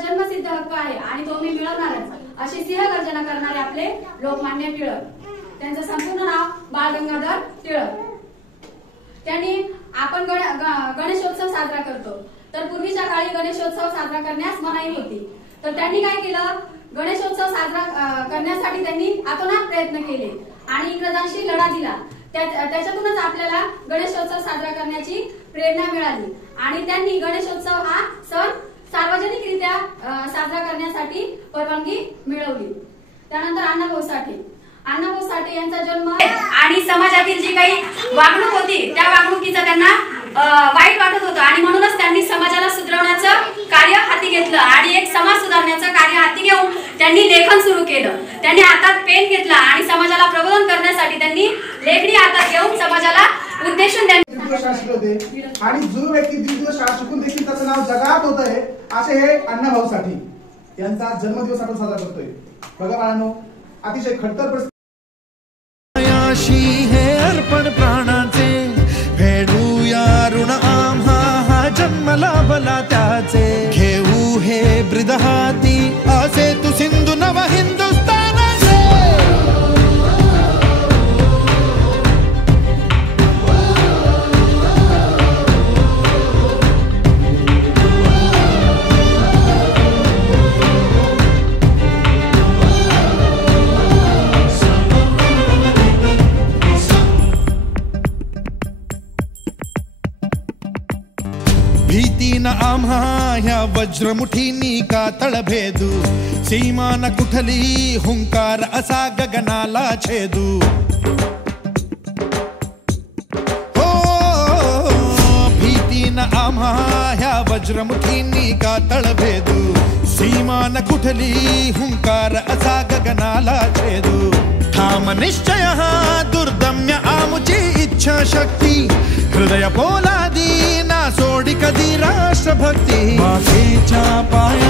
जन्मसिद्ध हक्क आहे आणि तो मी मिळवणारच अशी सिंहगर्जना करणारे आपले लोकमान्य टिळक, त्यांचं संपूर्ण नाव बाळ गंगाधर टिळक। त्यांनी आपण गणेशोत्सव साजरा करतो, तर पूर्वीच्या काळी गणेशोत्सव साजरा करण्यास मनाई होती। तर त्यांनी काय केलं, गणेशोत्सव साजरा करण्यासाठी त्यांनी आतोनात प्रयत्न केले आणि इंग्रजांशी लढा दिला। त्याच्यातूनच आपल्याला गणेशोत्सव साजरा करण्याची प्रेरणा मिळाली आणि त्यांनी गणेशोत्सव हा सण सार्वजनिकरित्या साजरा करण्यासाठी परवानगी मिळवली। त्यानंतर अण्णाभाऊ साठे यांचा जन्म आणि समाजातील जी काही वागणूक होती त्या वागणुकीचं त्यांना वाईट वाटत होतं आणि म्हणूनच त्यांनी समाजाला सुधारण्याचं कार्य हाती घेतलं आणि एक समाज सुधारण्याचं कार्य हाती घेऊन त्यांनी लेखन सुरू केलं। त्यांनी हातात पेन घेतला आणि समाजाला प्रबोधन करण्यासाठी त्यांनी लेखणी हातात घेऊन समाजाला उद्देशून होते आणि जो व्यक्ती दीड शाळा शिकून देखील त्याचं नाव जगात होत आहे असे हे अण्णाभाऊ साठे यांचा जन्मदिवस आपण साजरा करतोय। बघा बाळांनो, अतिशय खडतर हे अर्पण प्राणाचे फेडूया ऋण आम्हा हा जन्मला भला त्याचे घेऊ हे ब्रिदहाती असे तू सिंधू नव हिंदुस्थानाचे। भीतीन आम्हा ह्या वज्रमुठीनी का तळभेदू सीमा न कुठली हुंकार असा गगनाला छेदू। हो भीतीन आम्हा ह्या वज्रमुठीनी का तळभेदू सीमा न कुठली हुंकार असा गगनाला छेदू। ठाम निश्चय हा दुर्दम्य आमुची इच्छा शक्ती हृदय पोलादी ना सोडी कधी राष्ट्रभक्ती मातेच्या पाया